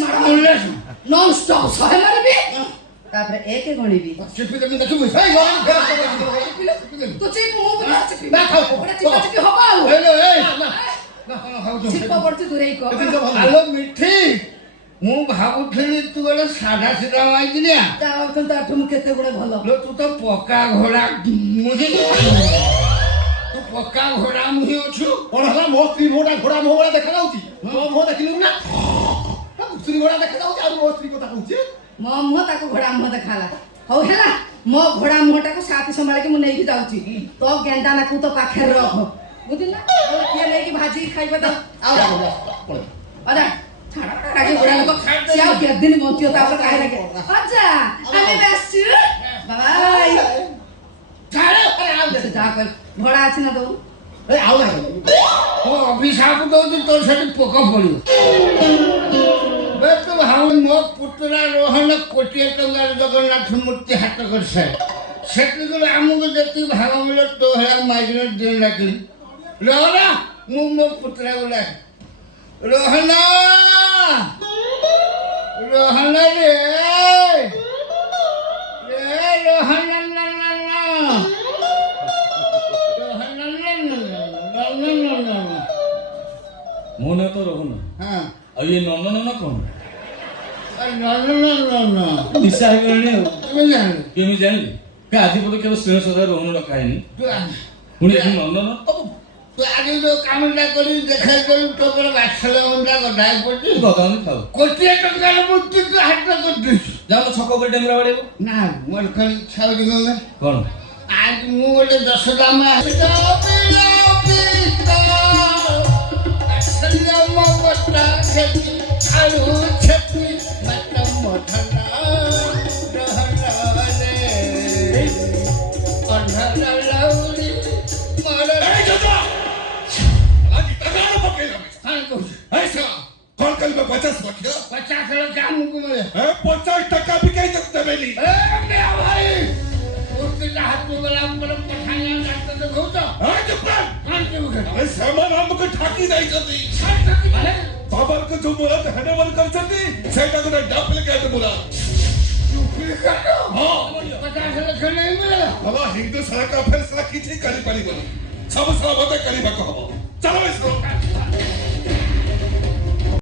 ମୁଣ୍ଡଲେସ୍ non stop 100 ମାରିବି ତାପରେ 1 ଗଣିବି ଚିପି ଦେବି ଦେଖିବୁ ତୁ ଚିପ୍ ମୁଁ ବି ଚିପି ଗୋଟେ ଚିପି ହବ ଆଉ ଚିପ ପଡୁଛି ଦୂରେଇ କହ ଆଲୋ ମିଠି ମୁଁ ଭାବୁଥିଲି ତୁ ଗୋଟେ ସାଧା ସିଧା ମାଇକିନିଆ ତାଠୁ ମୁଁ କେତେ ଗୁଣେ ଭଲ ତୁ ତ ପକ୍କା ଘୋଡ଼ା ମୁହିଁ ତୁ ପକ୍କା ଘୋଡ଼ା ମୁହିଁ ଅଛୁ କଣ ହେଲା ମୋ ସ୍ତ୍ରୀ ମୁହଁଟା ଘୋଡ଼ା ମୁହଁ ଭଳିଆ ଦେଖାଯାଉଛି ମୋ ମୁହଁ ଦେଖିଲୁ ନା ସ୍ତ୍ରୀ ଘୋଡ଼ା ଦେଖାଯାଉଛି ଆଉ ମୋ ସ୍ତ୍ରୀ କଥା କହୁଛି ମୋ ମୁହଁ ତାକୁ ଘୋଡ଼ା ମୁହଁ ଦେଖାଲା ହଉ ହେଲା ମୋ ଘୋଡ଼ା ମୁହଁଟାକୁ ସାଥି ସମ୍ଭାଳିକି ମୁଁ ନେଇକି ଯାଉଛି ତୋ ଗେଣ୍ଡା ନାକୁ ତ ପାଖରେ ରଖ ବୁଝିଲ ନା କିଏ ନେଇକି ଭାଜିକି ଖାଇବେ ତ ଆଉ ଅଜା ଛାଡ଼ ରାଗି ଘୋଡ଼ା ଲୋକ ସିଏ ଆଉ କେତେ ଦିନ ବଞ୍ଚିବ ତାପରେ କାହିଁ ରାଗେ ଅଜା ଆମେ ବେଶୀ ବାବାଇ ଯାହା କହ ଭଡ଼ା ଅଛି ନା ଦଉ ଆଉ ମୁଁ ଅଭିଶାପ ଦଉଛି ତୋର ସେଠି ପୋକ ପଡ଼ିବ ତୁ ଭାବୁ ମୋ ପୁତୁରା ରୋହନ କୋଟିଏ ଟଙ୍କାର ଜଗନ୍ନାଥ ମୂର୍ତ୍ତି ହାତ କରିସାରେ ସେତିକି ଆମକୁ ଯେତିକି ଭାଗ ମିଳେ ତୋ ଭଳିଆ ମାଇକିନ ଦିନ ଡାକିଲି ରୋହନ ମୁଁ ମୋ ପୁତୁରାକୁ ଡାକେ ରୋହନ ରୋହନ ରେ ରୋହନ ମୋ ନାଁ ତ ରୋହନ ହଁ ଆଉ ଇଏ ନନ ନନ କଣ ନିଶା ନିଶା ହେଇଗଲାଣି ଆଉ ଜାଣିଲି କେମିତି ଜାଣିଲି ଆଜି ପର୍ଯ୍ୟନ୍ତ କେବେ ସ୍ନେହ ସଦା ରୋହନ ଡକା ହେଇନି ପୁଣି ଏଠି ନନ ତୁ ଆଜି ଯୋଉ କାମଟା କରି ଦେଖା କରି ତୋ ପରେ ବାଛଲ ମଣ୍ଡା ଗଦା ପଡିଛି ଗଦାଉନି ଖାଉ କୋଟିଏ ଟଙ୍କାର ମୂର୍ତ୍ତି ତୁ ହାତ କରିଦେଇଛୁ ଯାଉ ଛକ ଉପରେ ଡେଙ୍ଗରା ବାଡେଇବ ନା ମୋର କଣ ଇଚ୍ଛା ହଉଛି କଣ ଆଜି ମୁଁ ଗୋଟେ 10 ଦାମ कौन कल में 50 रखियो 50 काम को मिले 50% भी कहीं तक देबेली मेरा भाई उसके हाथ में वाला पर पठाना डाक्टर देखो तो चुप कर कान के मुखे अरे सामान हमको ठाकी नहीं करती अरे बाबर को जो बोला तो हैंडओवर कर सकती सेटा को डब लेके आते बोला हां 50 लाख नहीं मिलेगा बाबा हिंदू सारा का फैसला किछि करी पड़ी बोली सब सब होते करी बाको हबो चलो इसको